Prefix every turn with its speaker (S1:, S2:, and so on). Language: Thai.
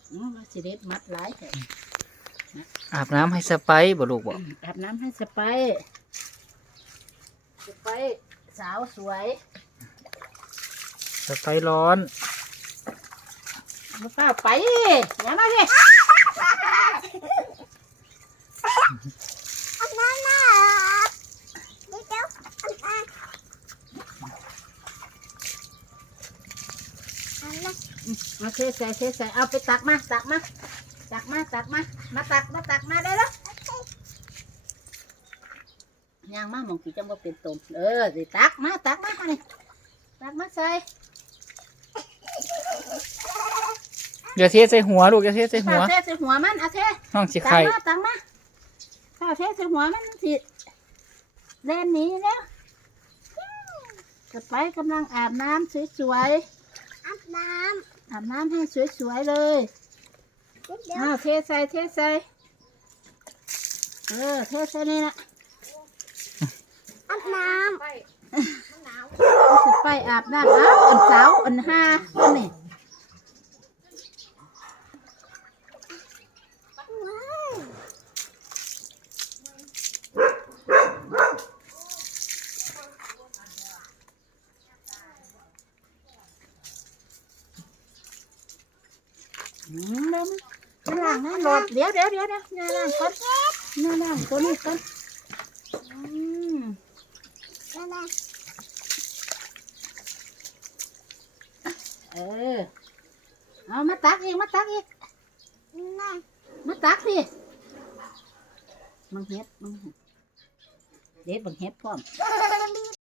S1: สิเด็ดมัดหลายแท้
S2: อาบน้ำให้สไปบ่ลูกบ่
S1: อาบน้ำให้สไปสาวสวย
S2: สไปร้อน
S1: มาเป้าไปอย่ามาสิมาเทใส่เอาไปตักมามาตักมาได้แล้วย่างมามองสีจังว่าเป็นตมสิตักมานี่ตักมาใส่
S2: อย่าเทใส่หัวลูกอย่าเทใส่หัว
S1: เทใส่หัวมันเอาเท
S2: น้องสิไข่
S1: ตักมาข้าวเทใส่หัวมันสิเล่นหนีแล้วจะไปกำลังอาบน้ำสวยๆอาบน้ำให้สวยๆเลยเทใส่เทใส่นี่นะอาบน้ำจะไปอาบน้ำอันสาวอันห้าอันนี้ล้างนะหลอดเดี๋ยวล้างก่อนล้างตัวนี้ก่อนเอามาตักอีกมาตักสิมังเฮ็ดเด็ดบังเฮ็ดพร้อม